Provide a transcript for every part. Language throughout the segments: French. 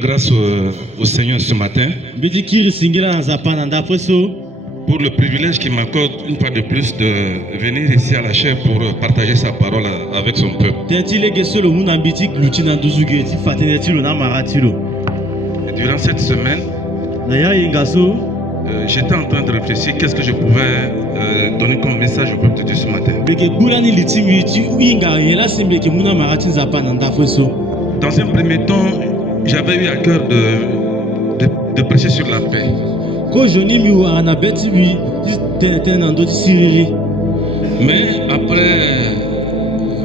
grâce au Seigneur ce matin pour le privilège qu'il m'accorde une fois de plus de venir ici à la chaire pour partager sa parole avec son peuple. Et durant cette semaine, j'étais en train de réfléchir qu'est-ce que je pouvais donner comme message au peuple de Dieu ce matin. Dans un premier temps, j'avais eu à cœur de prêcher sur la paix. Mais après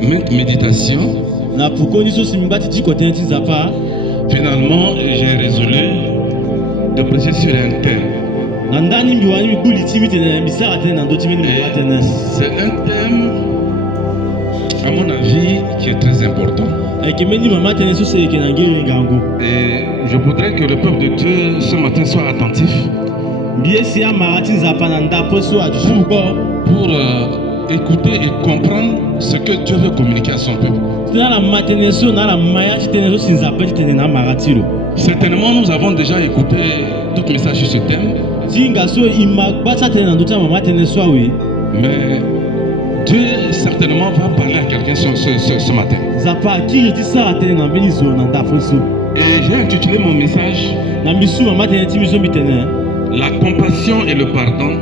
maintes méditations, finalement j'ai résolu de prêcher sur un thème. C'est un thème, à mon avis, qui est très important. Et je voudrais que le peuple de Dieu ce matin soit attentif pour écouter et comprendre ce que Dieu veut communiquer à son peuple. Certainement, nous avons déjà écouté d'autres messages sur ce thème. Mais Dieu certainement va parler à quelqu'un ce matin. Et j'ai intitulé mon message La compassion et le pardon.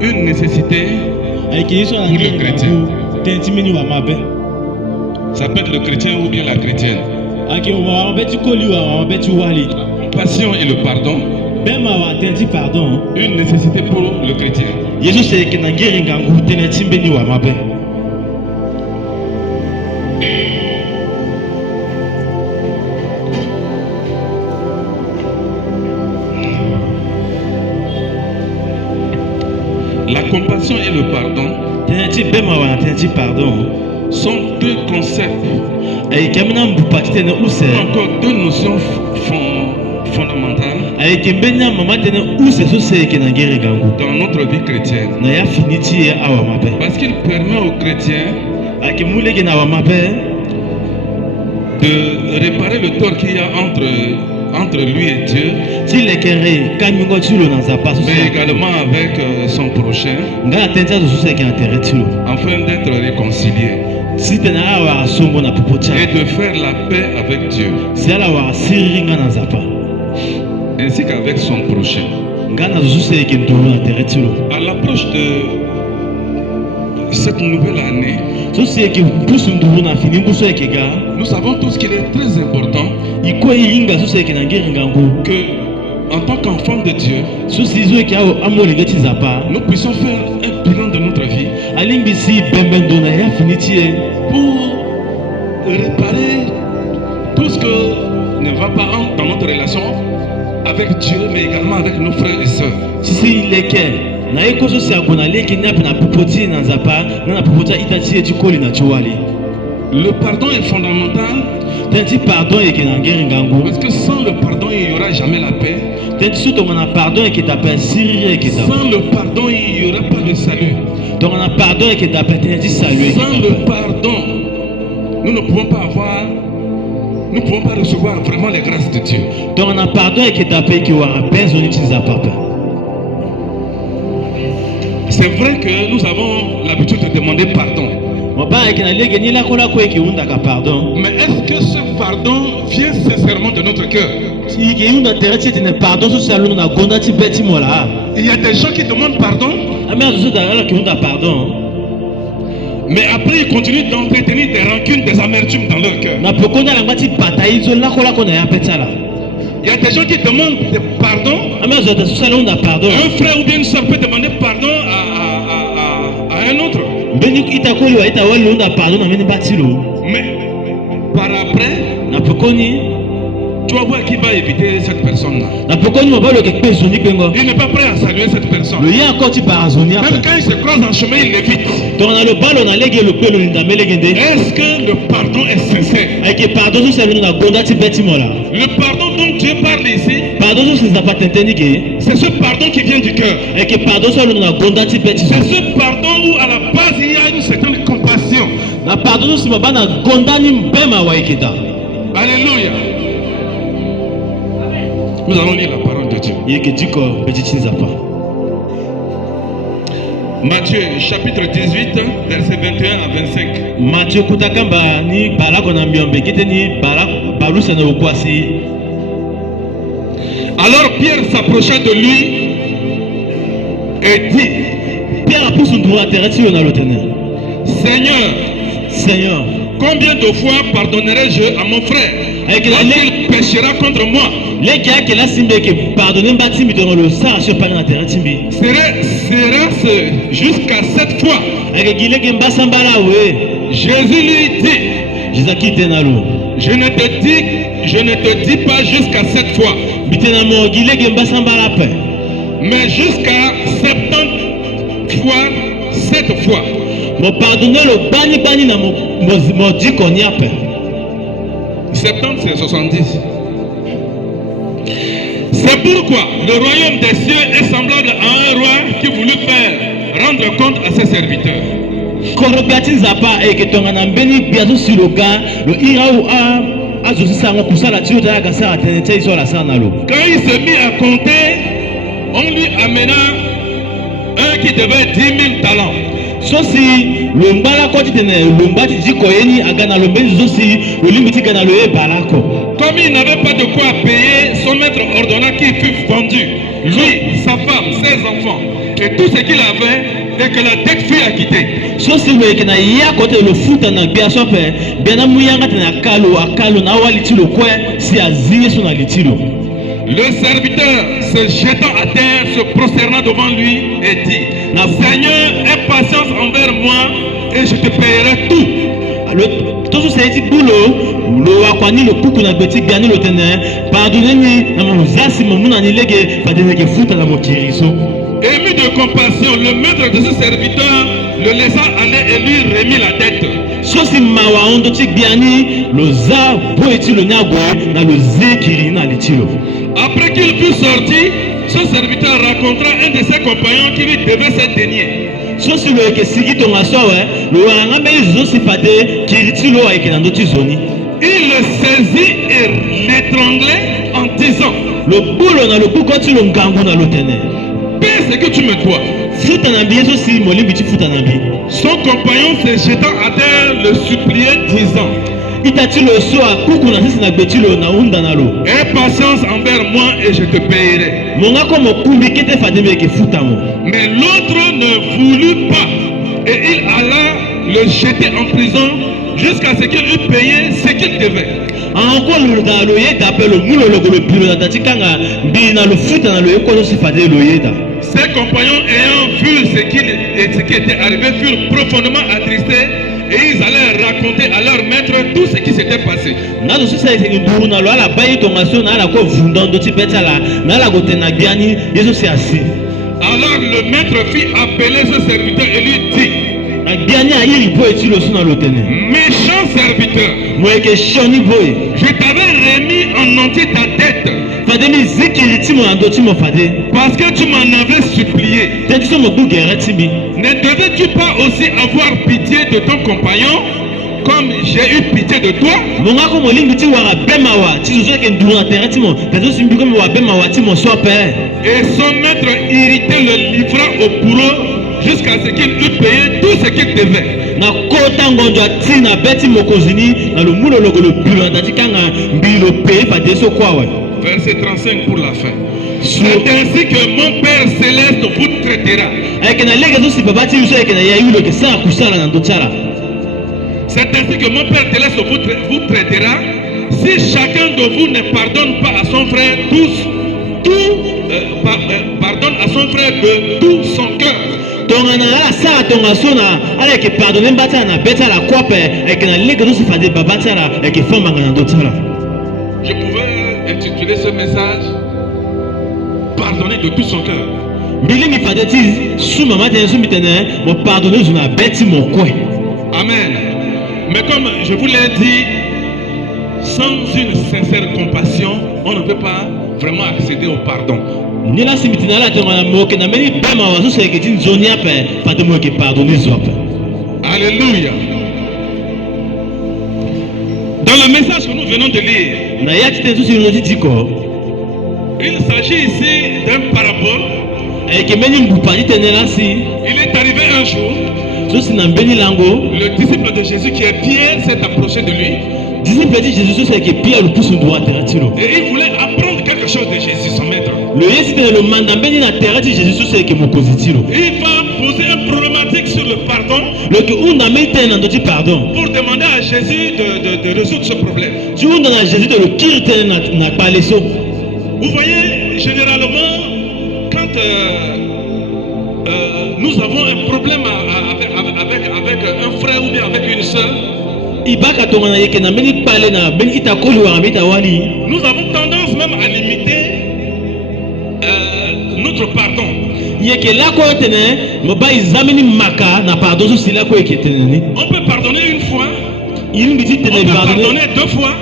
Une nécessité pour le chrétien. Ça peut être le chrétien ou bien la chrétienne. La compassion et le pardon. Une nécessité pour le chrétien. La compassion et le pardon sont deux concepts, encore deux notions fondamentales dans notre vie chrétienne. Parce qu'il permet aux chrétiens de réparer le tort qu'il y a entre lui et Dieu, mais également avec son prochain, afin d'être réconcilié et de faire la paix avec Dieu, ainsi qu'avec son prochain. À l'approche de cette nouvelle année, nous savons tous qu'il est très important que, en tant qu'enfant de Dieu, nous puissions faire un bilan de notre vie pour réparer tout ce que ne va pas dans notre relation avec Dieu, mais également avec nos frères et sœurs. Le pardon est fondamental parce que sans le pardon il n'y aura jamais la paix. Sans le pardon il n'y aura pas le salut. Sans le pardon nous ne pouvons pas recevoir vraiment les grâces de Dieu. C'est vrai que nous avons l'habitude de demander pardon. Mais est-ce que ce pardon vient sincèrement de notre cœur? Il y a des gens qui demandent pardon, mais après ils continuent d'entretenir des rancunes, des amertumes dans leur cœur. Il y a des gens qui demandent pardon. Un frère ou bien une soeur peut demander pardon à un autre. Mais par après, tu vas voir qui va éviter cette personne-là. Il n'est pas prêt à saluer cette personne. Même quand il se croise en chemin, il l'évite. Est-ce que le pardon est sincère? Le pardon dont Dieu parle ici, c'est ce pardon qui vient du cœur. C'est ce pardon où à la base il y a une certaine compassion. Alléluia. Nous allons lire la parole de Dieu. Matthieu chapitre 18, verset 21 à 25. Matthieu kutakamba ni balako na mbiombe kiteni balusa na ukwasi. Alors Pierre s'approcha de lui et dit, Pierre a pris son droit à terre sur le Seigneur, Seigneur, combien de fois pardonnerai-je à mon frère lorsqu'il péchera contre moi? Sera-ce jusqu'à 7 fois? Jésus lui dit, je ne te dis pas jusqu'à 7 fois, mais jusqu'à 70 fois 7 fois. 70 c'est 70. C'est pourquoi le royaume des cieux est semblable à un roi qui voulut faire rendre compte à ses serviteurs. Quand il se mit à compter, on lui amena un qui devait 10 000 talents. Comme il n'avait pas de quoi payer, son maître ordonna qu'il fût vendu, lui, sa femme, ses enfants, et tout ce qu'il avait, et que la dette fût acquittée. Le serviteur, se jetant à terre, se prosterna devant lui et dit, Seigneur, aie patience envers moi et je te paierai tout. Ému de compassion, le maître de ce serviteur le laissa aller et lui remit la dette. Après qu'il fut sorti, ce serviteur rencontra un de ses compagnons qui lui devait ses deniers. Il le saisit et l'étranglait en disant, paie ce que tu me dois. Son compagnon se jetant à terre le suppliait disant, aie patience envers moi et je te paierai. Mais l'autre ne voulut pas et il alla le jeter en prison jusqu'à ce qu'il eût payé ce qu'il devait. Ses compagnons ayant vu ce qui était arrivé furent profondément attristés et ils allèrent raconter à leur maître tout ce qui s'était passé. Alors le maître fit appeler ce serviteur et lui dit, méchant serviteur, je t'avais remis en entier ta dette parce que tu m'en avais supplié. Ne devais-tu pas aussi avoir pitié de ton compagnon comme j'ai eu pitié de toi? Et son maître irrité le livra au bourreau jusqu'à ce qu'il eût payé tout ce qu'il devait. Verset 35 pour la fin. C'est ainsi que mon Père Céleste vous traitera. C'est ainsi que mon Père Céleste vous traitera si chacun de vous ne pardonne pas à son frère pardonne à son frère de tout son cœur. Je pouvais intituler ce message pardonner de tout son cœur. Amen. Mais comme je vous l'ai dit, sans une sincère compassion, on ne peut pas vraiment accéder au pardon. Alléluia. Dans le message que nous venons de lire, il s'agit ici d'un parabole. Il est arrivé un jour, le disciple de Jésus qui est Pierre s'est approché de lui. Et il voulait apprendre quelque chose de Jésus, son maître. Il va poser une problématique sur le pardon pour demander à Jésus de résoudre ce problème. Vous voyez, généralement, quand nous avons un problème avec un frère ou bien avec une soeur, nous avons tendance même à limiter notre pardon. On peut pardonner une fois, on peut pardonner 2 fois,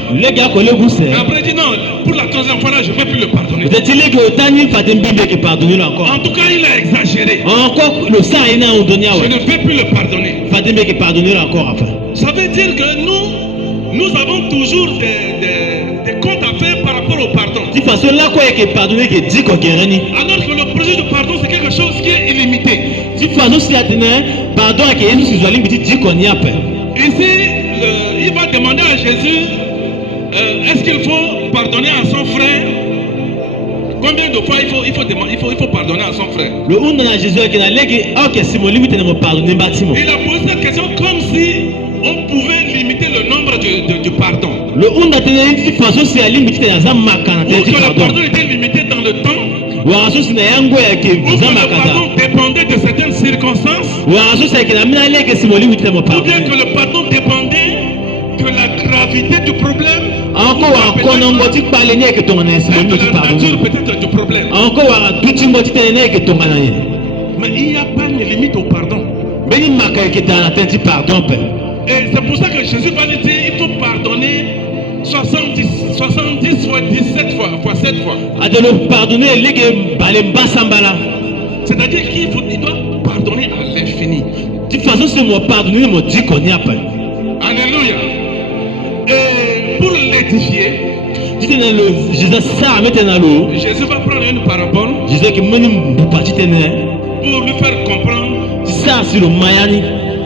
mais après dit non, pour la 3e fois là, je ne vais plus le pardonner. En tout cas, il a exagéré. Je ne vais plus le pardonner. Ça veut dire que nous avons toujours des comptes à faire par rapport au pardon. Alors que le projet de pardon, c'est quelque chose qui est illimité. Ici, il va demander à Jésus, est-ce qu'il faut pardonner à son frère? Combien de fois il faut pardonner à son frère? Il a posé cette question comme si on pouvait limiter le nombre du pardon. Ou que le pardon était limité dans le temps. Ou que le pardon dépendait de certaines circonstances. Ou bien que le pardon dépendait de la gravité du problème. De la nature peut-être du problème. Mais il n'y a pas de limite au pardon. Et c'est pour ça que Jésus va lui dire, il faut pardonner 70 fois, 17 fois, 7 fois. C'est-à-dire qu'il doit pardonner à l'infini. Alléluia. Et pour l'édifier, Jésus va prendre une parabole pour lui faire comprendre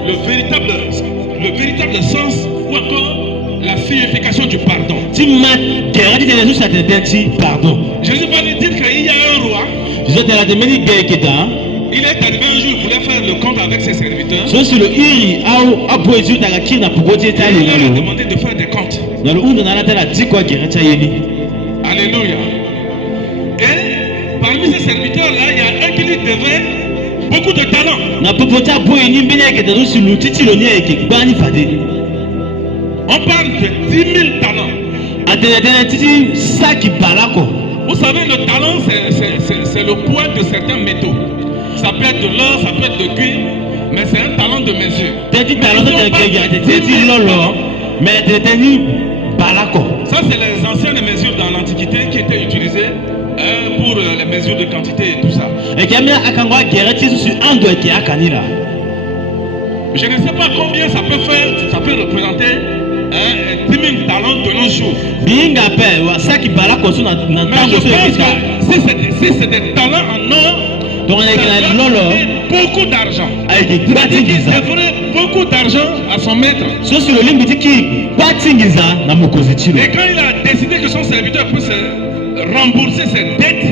le véritable sens ou encore la signification du pardon. Jésus va lui dire qu'il y a un roi. Il est arrivé un jour, il voulait faire le compte avec ses serviteurs. Il leur a demandé de faire des comptes. Alléluia. Et parmi ces serviteurs-là, il y a un qui lui devait beaucoup de talents. On parle de 10 000 talents. Vous savez, le talent, c'est le poids de certains métaux. Ça peut être de l'or, ça peut être de cuivre, mais c'est un talent de mesure. Ça, c'est les anciennes mesures dans l'Antiquité qui étaient utilisées pour les mesures de quantité et tout ça. Je ne sais pas combien ça peut faire, ça peut représenter 10 000 talents de nos jours. Mais je pense que si c'est des talents en or, ça devrait beaucoup d'argent. Il devrait beaucoup d'argent à son maître. Et quand il a décidé que son serviteur puisse rembourser ses dettes,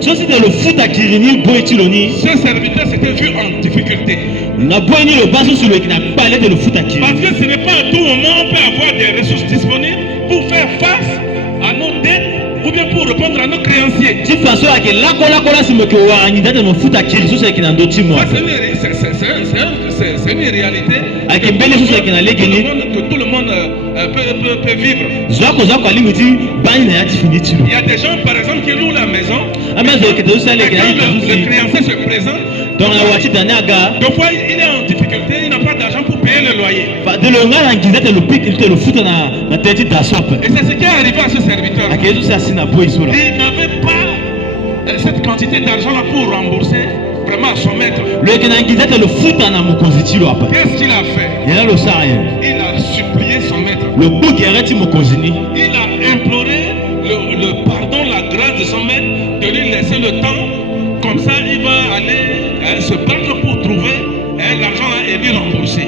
ce serviteur s'était vu en difficulté. Parce que ce n'est pas à tout moment on peut avoir des ressources disponibles pour faire face à nos dettes ou bien pour répondre à nos créanciers. C'est une réalité que tout le monde peut vivre. Il y a des gens par exemple qui louent la maison. Quand le créancier se présente, deux fois il est en difficulté, il n'a pas d'argent pour payer le loyer. Et c'est ce qui est arrivé à ce serviteur. Il n'avait pas cette quantité d'argent là pour rembourser vraiment à son maître. Qu'est-ce qu'il a fait? Il a supplié son maître. Il a imploré le pardon, la grâce de son maître, de lui laisser le temps. Comme ça, il va aller se battre pour trouver l'argent et lui rembourser.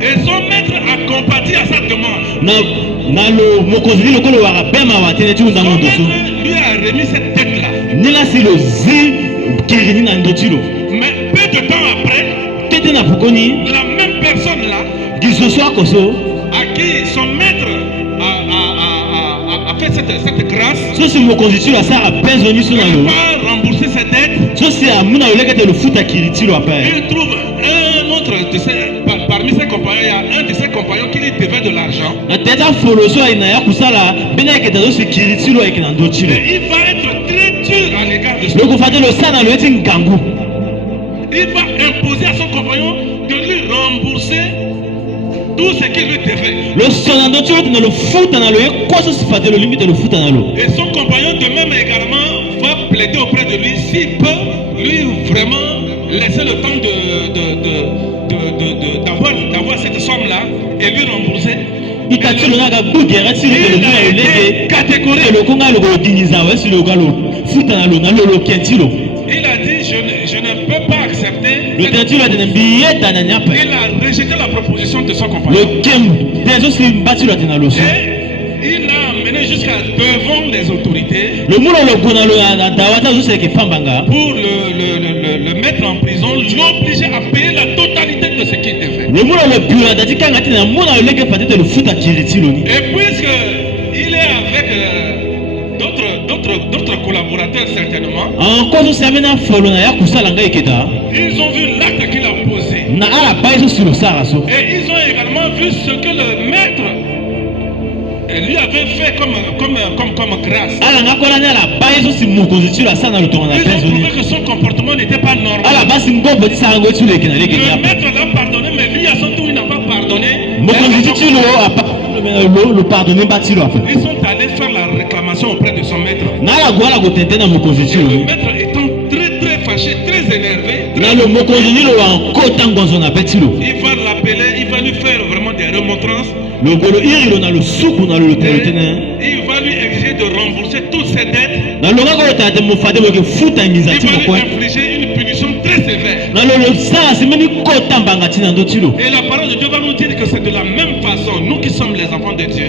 Et son maître a compati à sa demande. Son maître lui a remis cette tête-là. Mais peu de temps après, la même personne-là, à qui son maître a fait cette grâce, il va rembourser ses dettes. Il trouve un autre de ses, parmi ses compagnons, il y a un de ses compagnons qui lui devait de l'argent. Et il va être très dur à l'égard de ce. Il va imposer à son compagnon de lui rembourser tout ce qu'il lui devait. Et son compagnon de même également va plaider auprès de lui s'il peut lui vraiment laisser le temps d'avoir cette somme-là et lui rembourser. Il a été catégorique. Il a dit je ne peux pas accepter. Il a rejeté la proposition de son compagnon. Et il l'a amené jusqu'à devant les autorités pour le mettre en prison, l'obliger à payer la totalité de ce qu'il devait. Et puisqu'il est avec d'autres collaborateurs certainement, ils ont vu l'acte qu'il a posé. Et ils ont également vu ce que le maître lui avait fait comme grâce. Ils ont trouvé que son comportement n'était pas normal. Le maître l'a pardonné, mais lui à son tour il n'a pas pardonné. Ils sont allés faire la réclamation auprès de son maître. Le maître étant très fâché, très énervé, il va l'appeler, il va lui faire vraiment des remontrances. Il va lui exiger de rembourser toutes ses dettes. Il va lui infliger une punition très sévère. Et la parole de Dieu va nous dire que c'est de la même façon, nous qui sommes les enfants de Dieu.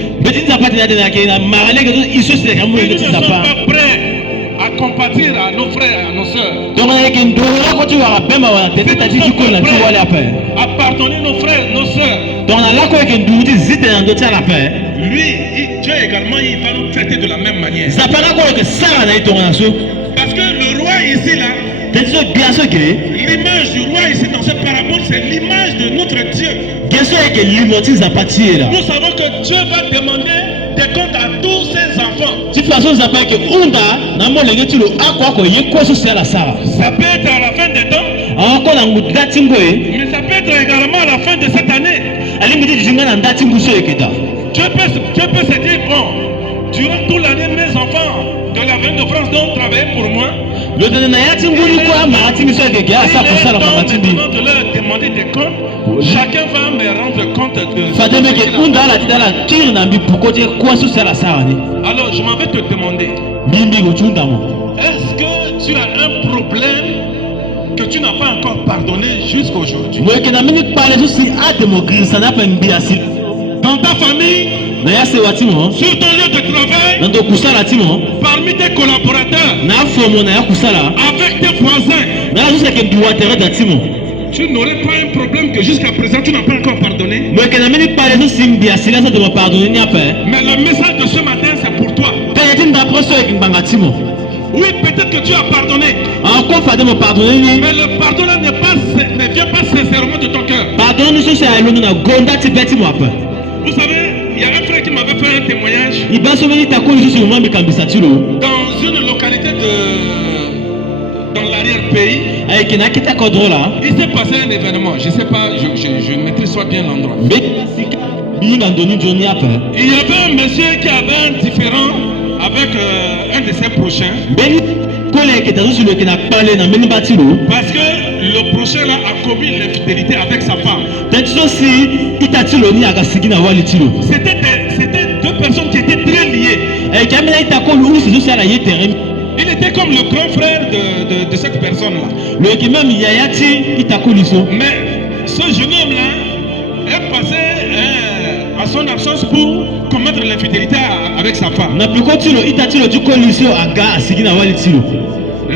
Nous ne sommes pas prêts à compatir à nos frères, à nos sœurs. À pardonner nos frères, nos sœurs. Lui, Dieu également, il va nous traiter de la même manière. Parce que le roi ici là, l'image du roi ici dans cette parabole, c'est l'image de notre Dieu. Nous savons que Dieu va demander des comptes à tous ses enfants. Ça peut être à la fin des temps, mais ça peut être également à la fin de cette année. Dieu peut se dire, bon, durant toute l'année, mes enfants de l'avenir de France ont travaillé pour moi. Il est temps maintenant de leur demander des comptes. Chacun va me rendre compte de ce Alors je m'en vais te demander, est-ce que tu as un problème que tu n'as pas encore pardonné jusqu'à aujourd'hui? Dans ta famille, sur ton lieu de travail, parmi tes collaborateurs, avec tes voisins, tu n'aurais pas un problème que jusqu'à présent tu n'as pas encore pardonné. Mais le message de ce matin c'est pour toi. Oui, peut-être que tu as pardonné. Mais le pardon là ne vient pas sincèrement de ton cœur. Vous savez, il y a un frère qui m'avait fait un témoignage dans une localité dans l'arrière-pays. Il s'est passé un événement, je ne sais pas, je ne maîtrise pas bien l'endroit. Il y avait un monsieur qui avait un différend avec un de ses prochains. Parce que le prochain là a commis l'infidélité avec sa femme. C'était deux personnes qui étaient très liées. Il était comme le grand frère de cette personne-là. Mais ce jeune homme-là est passé à son absence pour commettre l'infidélité avec sa femme.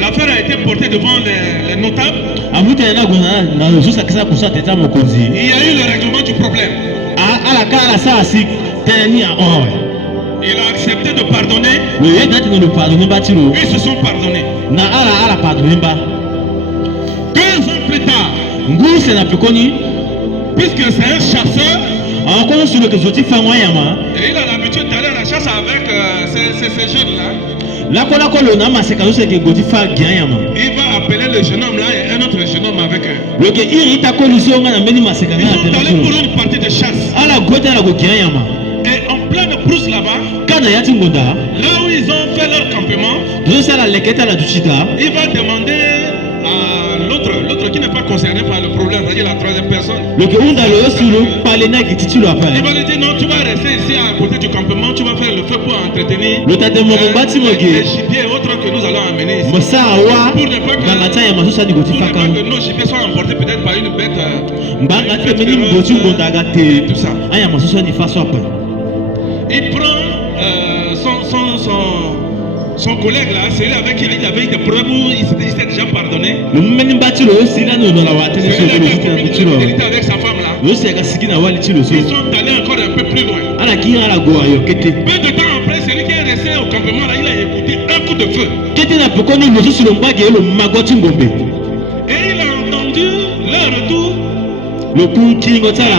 L'affaire a été portée devant les notables. Il y a eu le règlement du problème. Il a accepté de pardonner. Ils se sont pardonnés. 2 ans plus tard, puisque c'est un chasseur, et il a l'habitude d'aller à la chasse avec ces jeunes-là. Il va appeler le jeune homme là et un autre jeune homme avec eux. Ils sont allés pour une partie de chasse. Et en pleine brousse là-bas, là où ils ont fait leur campement, il va demander à l'autre qui n'est pas concerné par le problème, c'est-à-dire la troisième personne. Il va lui dire non, tu vas rester ici à côté du campement, tu vas faire le feu pour entretenir les gibiers et autres que nous allons amener ici. Pour ne pas que nos gibiers soient emportés peut-être par une bête. Tout ça. Il prend son collègue là, celui avec qui il avait des problèmes où il s'était déjà pardonné. Il avec sa femme là. Ils sont allés encore un peu plus loin. Peu de temps après, celui qui est resté au campement là, il a écouté un coup de feu. Et il a entendu leur retour.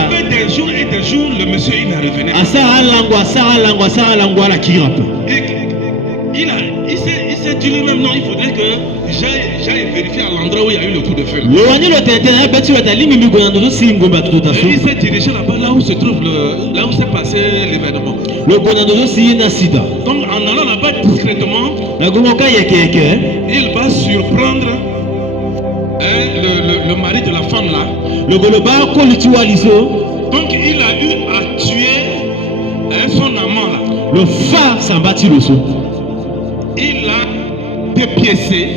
Après des jours et des jours, le monsieur il ne revenait pas. Il s'est dit lui-même, non, il faudrait que j'aille vérifier à l'endroit où il y a eu le coup de feu. Et il s'est dirigé là-bas, là où se trouve là où s'est passé l'événement. Donc en allant là-bas discrètement, il va surprendre le mari de la femme là. Donc il a eu à tuer son amant là. Il a dépiécé.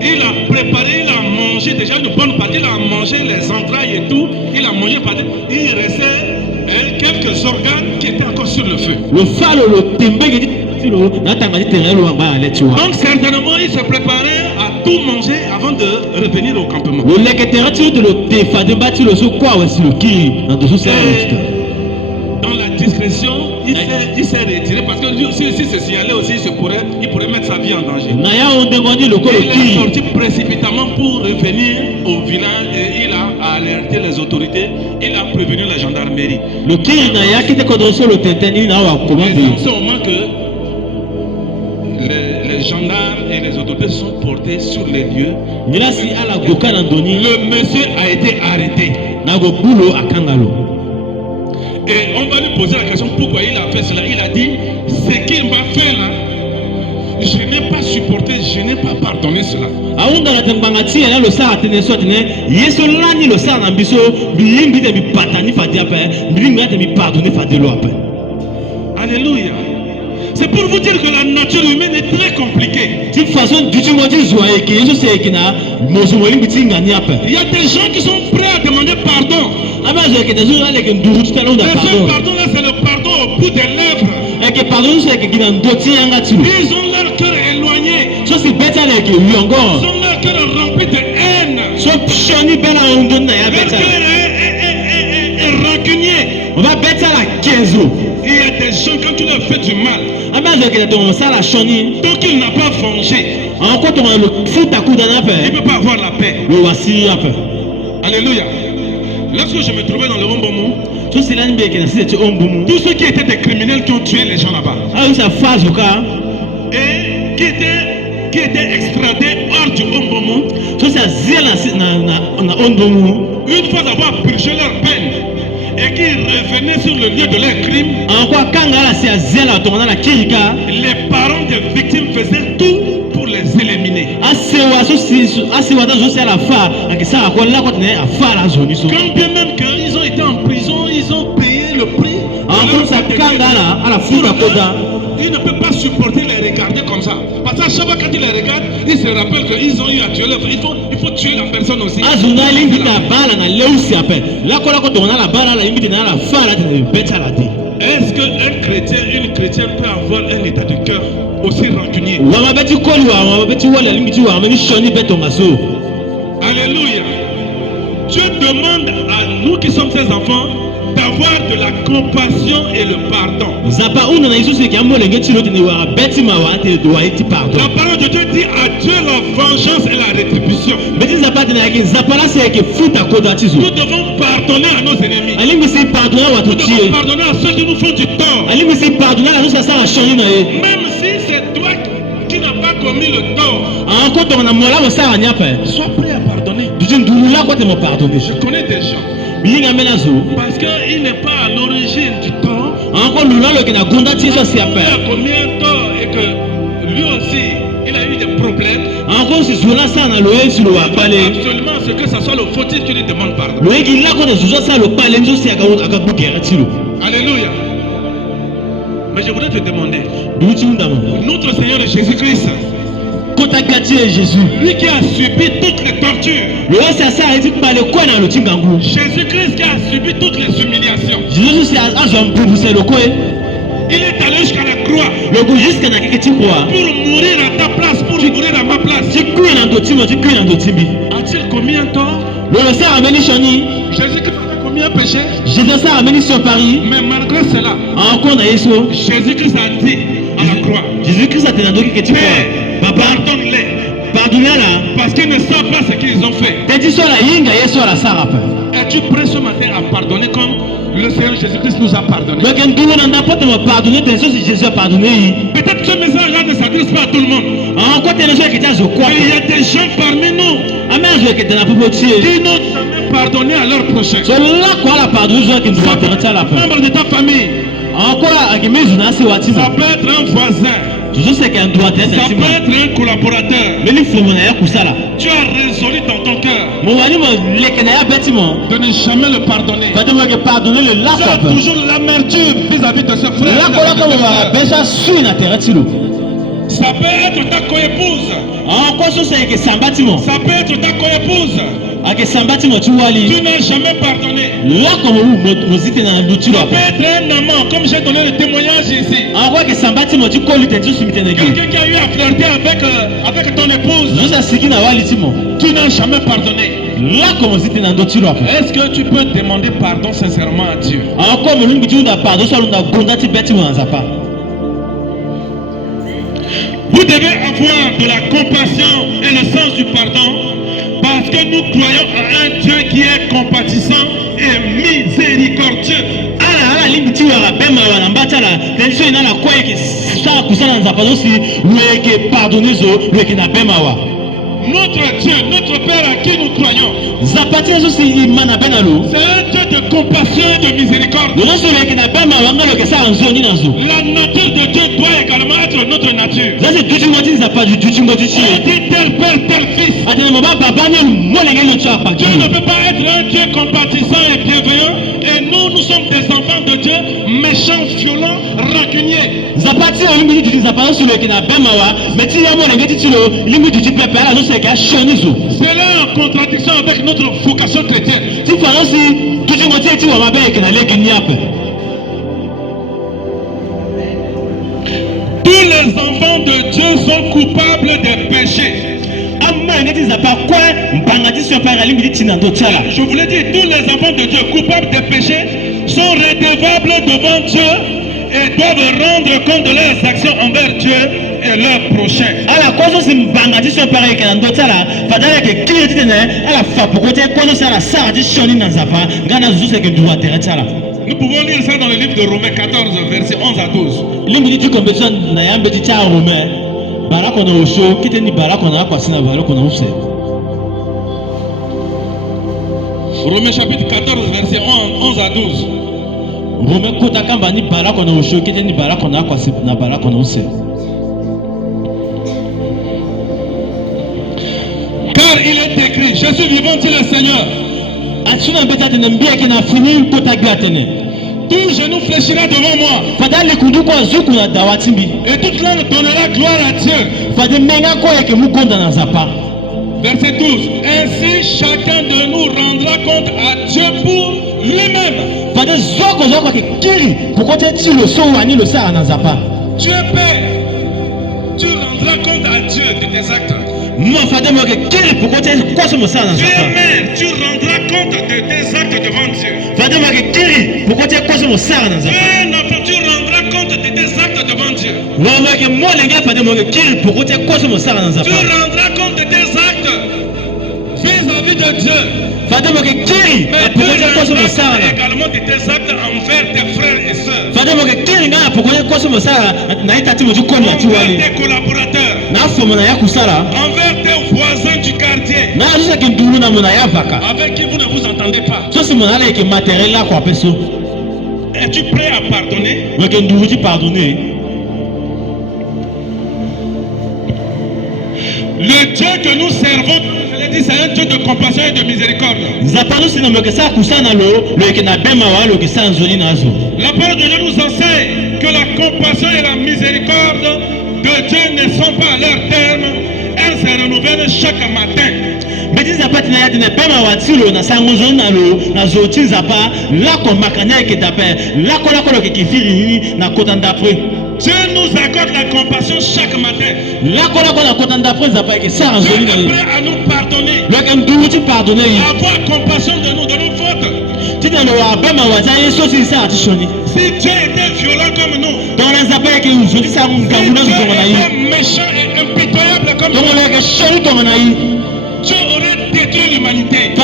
Il a préparé, il a mangé déjà une bonne partie, il a mangé les entrailles et tout. Il a mangé partie. Il restait quelques organes qui étaient encore sur le feu. Donc certainement il se préparait à tout manger avant de revenir au campement. Dans la discrétion, il s'est retiré parce que s'il se signalait aussi, il pourrait mettre sa vie en danger. Il est sorti précipitamment pour revenir au village et il a alerté les autorités. Il a prévenu la gendarmerie. C'est en ce moment que les gendarmes et les autorités sont portés sur les lieux. Le monsieur a été arrêté. Et on va lui poser la question pourquoi il a fait cela. Il a dit, ce qu'il m'a fait là, je n'ai pas supporté, je n'ai pas pardonné cela. Alléluia. C'est pour vous dire que la nature humaine est très compliquée. Il y a des gens qui sont prêts à demander pardon. Et ce pardon-là, c'est le pardon au bout des lèvres. Ils ont leur cœur éloigné. Ils ont leur cœur rempli de haine. Leur cœur est rancunier. Il y a des gens, quand tu leur fais du mal, donc il n'a pas vengé, il ne peut pas avoir la paix. Alléluia. Lorsque je me trouvais dans le Ombomu, tous ceux qui étaient des criminels qui ont tué les gens là-bas et qui étaient extradés hors du Ombomu, une fois d'avoir purgé leur peine et qui revenaient sur le lieu de leur crime, les parents des victimes faisaient tout Quand bien même qu'ils ont été en prison, ils ont payé le prix. Ils ne peuvent pas supporter les regarder comme ça. Parce qu'à chaque fois quand ils les regardent, ils se rappellent qu'ils ont eu à tuer leur frère. Il faut tuer la personne aussi. Est-ce qu'un chrétien, une chrétienne peut avoir un état de cœur aussi rancunier? Alléluia. Dieu demande à nous qui sommes ses enfants d'avoir de la compassion et le pardon. La parole de Dieu dit à Dieu la vengeance et la rétribution. Nous devons pardonner à nos ennemis. Nous devons pardonner à ceux qui nous font du tort. Même si c'est toi qui n'as pas commis le tort, sois prêt à pardonner. Je connais des gens. Parce qu'il n'est pas à l'origine du tort. Il a commis un tort et que lui aussi il a eu des problèmes. Absolument ce que ça soit le fautif qui lui demande pardon. Alléluia. Mais je voudrais te demander, notre Seigneur Jésus-Christ, lui qui a subi toutes les tortures, Jésus-Christ qui a subi toutes les humiliations, il est allé jusqu'à la croix pour mourir à ta place, pour mourir à ma place. A-t-il commis un tort? Jésus-Christ a commis un péché. Mais malgré cela, Jésus-Christ a dit à la croix, pardonne-les, parce qu'ils ne savent pas ce qu'ils ont fait. Es-tu prêt ce matin à pardonner comme le Seigneur Jésus-Christ nous a pardonné? Peut-être ce message-là ne s'adresse pas à tout le monde. Il y a des gens parmi nous qui n'ont jamais pardonné à leur prochain. Ça peut être un membre de ta famille. Ça peut être un voisin. Ça peut être un collaborateur. Tu as résolu dans ton cœur de ne jamais le pardonner. Tu as toujours l'amertume vis-à-vis de ce frère. Ça peut être ta coépouse. Ça peut être ta coépouse. Tu n'as jamais pardonné. Ça peut être un amant, comme j'ai donné le témoignage ici. Quelqu'un qui a eu à flirter avec ton épouse. Tu n'as jamais pardonné. Est-ce que tu peux demander pardon sincèrement à Dieu? Vous devez avoir de la compassion et le sens du pardon, parce que nous croyons à un Dieu qui est compatissant et miséricordieux. Notre Dieu, notre Père à qui nous croyons, c'est un Dieu de compassion et de miséricorde. La nature de Dieu doit également être notre nature. On dit tel père, tel fils. Dieu ne peut pas être un Dieu compatissant et bienveillant, et nous sommes des enfants de Dieu, méchants, violents, rancuniers. C'est là en contradiction avec notre vocation chrétienne. Tous les enfants de Dieu sont coupables des péchés. Je vous l'ai dit, tous les enfants de Dieu coupables des péchés sont redevables devant Dieu et doivent rendre compte de leurs actions envers Dieu et leur prochain. Nous pouvons lire ça dans le livre de Romains 14, versets 11 à 12. Romains chapitre 14, versets 11 à 12. Car il est écrit, je suis vivant, dit le Seigneur. Tout genou fléchira devant moi. Et toute langue donnera gloire à Dieu. Verset 12. Ainsi chacun de nous rendra compte à Dieu pour lui-même. Tu es père. Tu rendras compte à Dieu de tes actes. Tu es mère. Tu rendras compte de tes actes devant Dieu. Tu es un enfant. Tu rendras compte de tes actes devant Dieu. Tu rendras compte de tes actes vis-à-vis de Dieu. Mais tu rendras également de tes actes envers tes frères et sœurs. Envers tes collaborateurs. Envers tes voisins du quartier. Avec qui vous ne vous entendez pas. Es-tu prêt à pardonner? Le Dieu que nous servons, je l'ai dit, c'est un Dieu de compassion et de miséricorde. La parole de Dieu nous enseigne que la compassion et la miséricorde de Dieu ne sont pas à leur terme. Elles se renouvellent chaque matin. Dieu nous accorde la compassion chaque matin. Dieu est prêt à nous pardonner. Avoir compassion de nous, de nos fautes. Si Dieu était violent comme nous, si Dieu était méchant et impitoyable comme nous, Dieu aurait détruit l'humanité.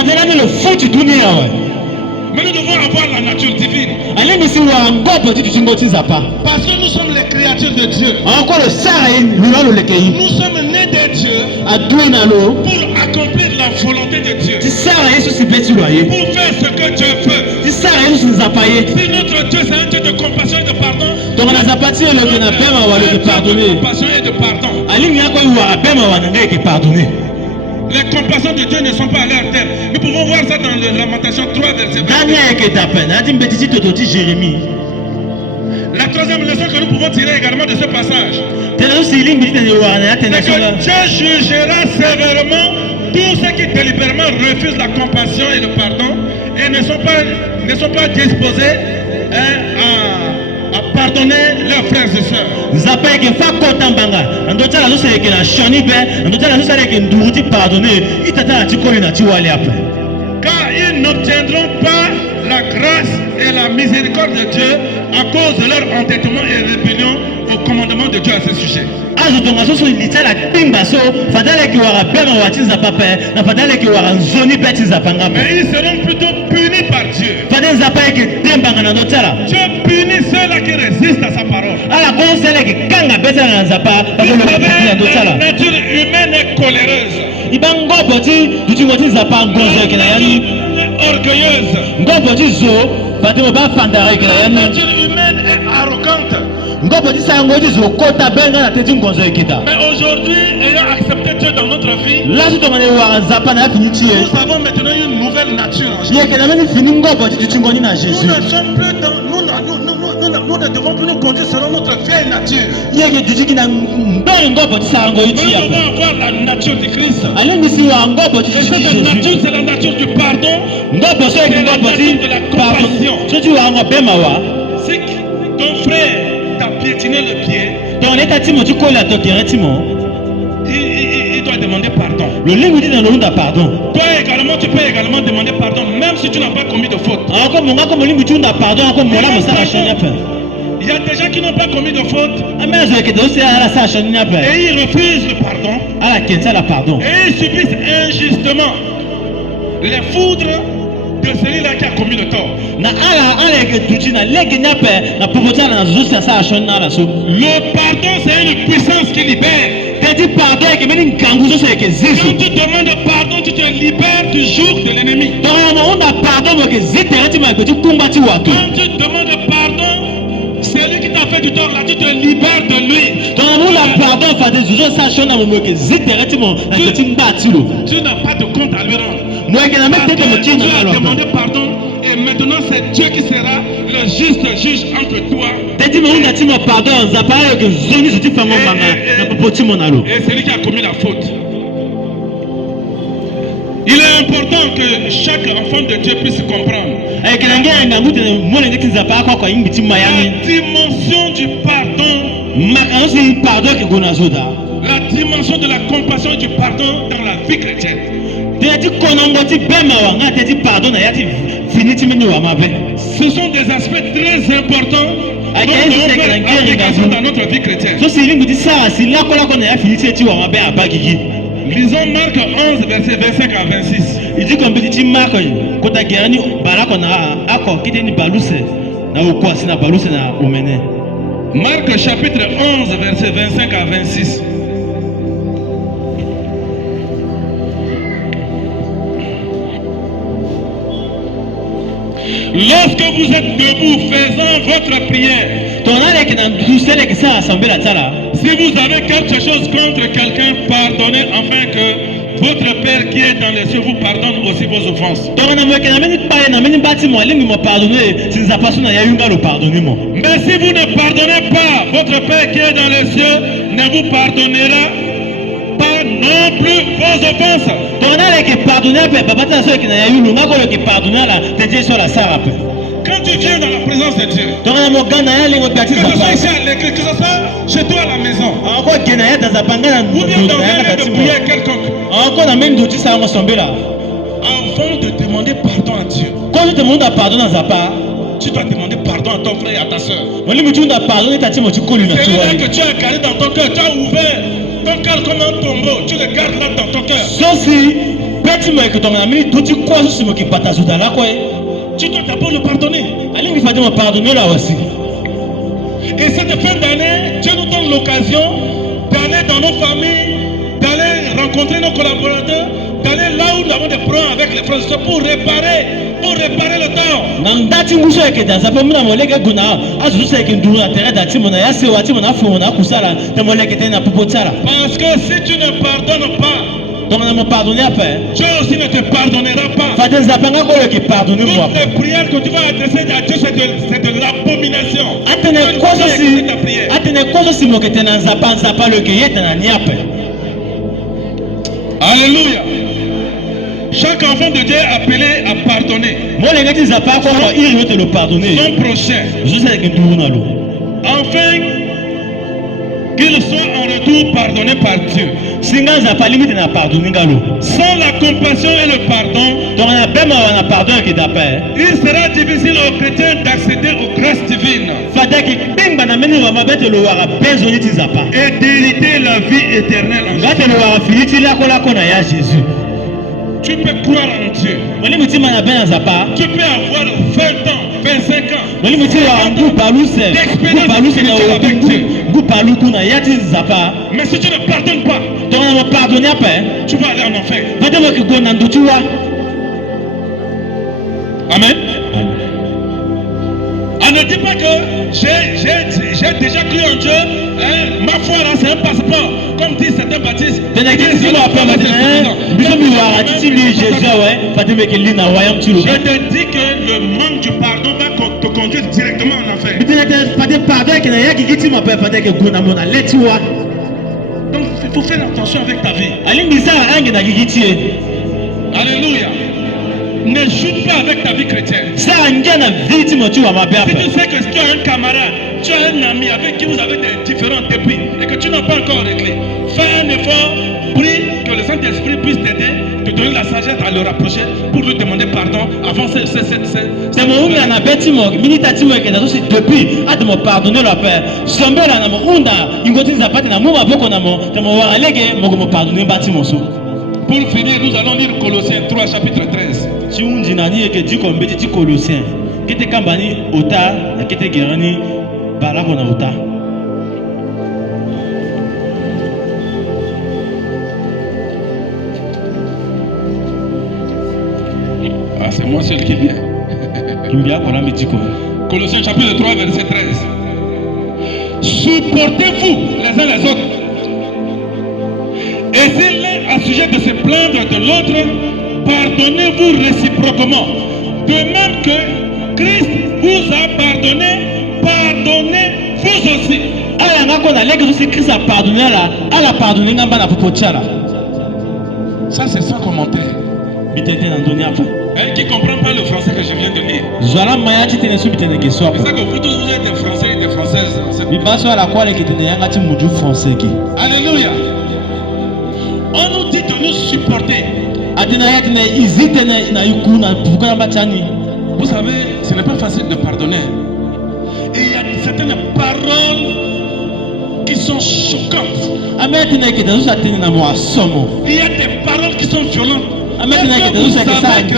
Mais nous devons avoir la nature divine. Parce que nous sommes les créatures de Dieu. Nous sommes nés de Dieu pour accomplir la volonté de Dieu. Pour faire ce que Dieu veut. Si notre Dieu c'est un Dieu de compassion et de pardon, de compassion et de pardon. Les compassions de Dieu ne sont pas à leur terme. Nous pouvons voir ça dans Lamentation 3, verset 20. La troisième leçon que nous pouvons tirer également de ce passage, c'est que Dieu jugera sévèrement tous ceux qui délibérément refusent la compassion et le pardon et ne sont pas disposés à pardonner leurs frères et sœurs. Car ils n'obtiendront pas la grâce et la miséricorde de Dieu à cause de leur entêtement et rébellion au commandement de Dieu à ce sujet. Mais ils seront plutôt punis par Dieu. Dieu punit ceux-là qui résistent à sa parole. La nature humaine est coléreuse. Orgueilleuse. La nature humaine est arrogante. Mais aujourd'hui, ayant accepté Dieu dans notre vie, nous avons maintenant une nouvelle nature en Jésus. Nous ne devons plus nous conduire selon notre vieille nature. Nous devons avoir la nature de Christ. Et cette nature, c'est la nature du pardon. C'est la nature de la compassion. Si ton frère t'a piétiné le pied, il doit demander pardon. Toi également, tu peux également demander pardon, même si tu n'as pas commis de faute. Il y a des gens qui n'ont pas commis de faute et ils refusent le pardon. Et ils subissent injustement les foudres de celui-là qui a commis le tort. Le pardon, c'est une puissance qui libère. Quand tu demandes pardon, tu te libères du joug de l'ennemi. Quand tu demandes pardon, celui qui t'a fait du tort là, tu te libères de lui. Quand pardon, tu n'as pas de compte à lui rendre. Tu as demandé pardon et maintenant c'est Dieu qui sera le juste juge entre toi et celui qui a commis la faute. Il est important que chaque enfant de Dieu puisse comprendre la dimension du pardon, la dimension de la compassion et du pardon dans la vie chrétienne. Ce sont des aspects très importants dans notre vie chrétienne. Lisons Marc 11, verset 25 à 26. Il dit comme petit Marc, quand tu as Marc chapitre 11, verset 25 à 26. Lorsque vous êtes debout faisant votre prière, si vous avez quelque chose contre quelqu'un, pardonnez afin que votre Père qui est dans les cieux vous pardonne aussi vos offenses. Mais si vous ne pardonnez pas, votre Père qui est dans les cieux ne vous pardonnera pas non plus vos offenses. Quand tu viens dans la présence de Dieu, que ce soit ici à l'église, que ce soit chez toi à la maison, ou bien dans un lieu de prière quelconque, avant de demander pardon à Dieu, tu dois demander pardon à ton frère et à ta soeur. C'est là que tu as gardé dans ton cœur, tu as ouvert ton cœur comme un tombeau, tu le gardes là dans ton cœur. Tu dois d'abord le pardonner. Et cette fin d'année, Dieu nous donne l'occasion d'aller dans nos familles, d'aller rencontrer nos collaborateurs, d'aller là où nous avons des problèmes avec les frères pour réparer le temps. Parce que si tu ne pardonnes pas, Dieu aussi ne te pardonnera pas. Toutes les prières que tu vas adresser à Dieu, c'est de l'abomination. Alléluia. Chaque enfant de Dieu est appelé à pardonner son prochain, afin qu'il soit en retour pardonné par Dieu. Sans la compassion et le pardon, il sera difficile aux chrétiens d'accéder aux grâces divines et d'hériter la vie éternelle en Jésus. Tu peux croire en Dieu. Tu peux avoir 20 ans, 25 ans d'expérience avec Dieu. Mais si tu ne pardonnes pas, tu vas aller en enfer. Amen. On ne dit pas que j'ai déjà cru en Dieu, ma foi là c'est un passeport, comme disent certains baptistes. Je te dis que le manque du pardon va te conduire directement en enfer. Donc il faut faire attention avec ta vie. Alléluia. Ne joue pas avec ta vie chrétienne. Si tu sais que tu as un camarade, tu as un ami avec qui vous avez des différents débits et que tu n'as pas encore réglé, fais un effort, prie que le Saint-Esprit puisse t'aider, te donner la sagesse à le rapprocher pour lui demander pardon avant cette Pour finir, nous allons lire Colossiens 3, chapitre 13. Ah, c'est moi seul qui vient. Colossiens chapitre 3, verset 13. Supportez-vous les uns les autres. Et si l'un a sujet de se plaindre de l'autre, pardonnez-vous réciproquement. De même que Christ vous a pardonné, pardonnez-vous aussi. Ça c'est sans commentaire. Qui ne comprend pas le français que je viens de lire. C'est ça que vous tous vous êtes des Français et des Françaises. Alléluia. On nous dit de nous supporter. Vous savez, ce n'est pas facile de pardonner. Et il y a certaines paroles qui sont choquantes. Il y a des paroles qui sont violentes. Vous savez que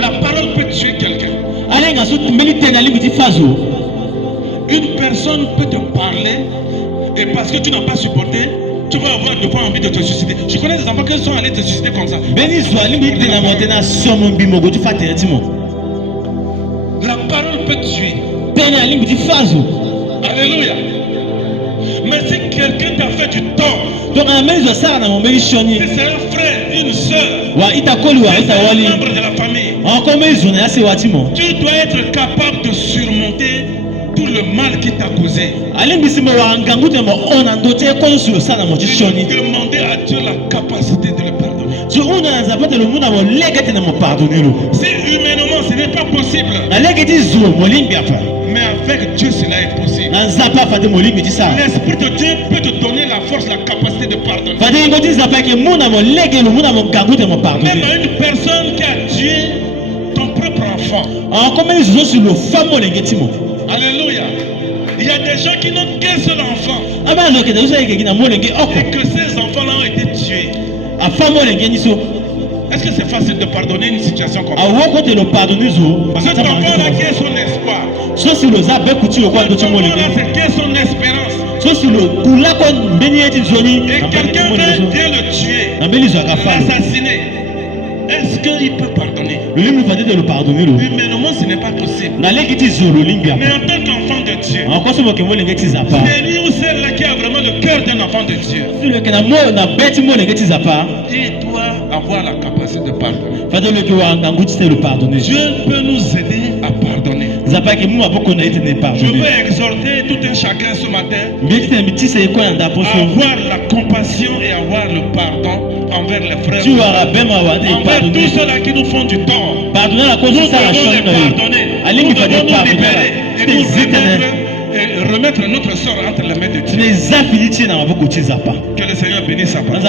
la parole peut tuer quelqu'un. Une personne peut te parler et parce que tu n'as pas supporté, tu vas avoir de fois envie de te suicider. Je connais des enfants qui sont allés te suicider comme ça. La parole peut tuer. Alléluia. Mais si quelqu'un t'a fait du tort, si c'est un frère, une soeur, c'est un membre de la famille, tu dois être capable de surmonter tout le mal qui t'a causé. Demander à Dieu la capacité de le pardonner. Si humainement ce n'est pas possible, mais avec Dieu cela est possible. L'Esprit de Dieu peut te donner la force, la capacité de pardonner. Même à une personne qui a tué ton propre enfant. Alléluia. Il y a des gens qui n'ont qu'un seul enfant. Et que ces enfants-là ont été tués. Est-ce que c'est facile de pardonner une situation comme ça? Cet enfant-là qui est son espoir. Cet enfant-là c'est qui est son espérance. Et quelqu'un vient le tuer, l'assassiner. Est-ce qu'il peut pardonner? Humainement, ce n'est pas possible. Mais en tant qu'enfant de Dieu, c'est lui ou celle-là qui a vraiment le cœur d'un enfant de Dieu. Il doit avoir la capacité de pardonner. Dieu peut nous aider à pardonner. Je veux exhorter tout un chacun ce matin à avoir la compassion et avoir le pardon envers les frères, envers tous ceux-là qui nous font du tort. Nous devons les pardonner, nous devons nous libérer et nous remettre notre sort entre les mains de Dieu. Que le Seigneur bénisse sa parole.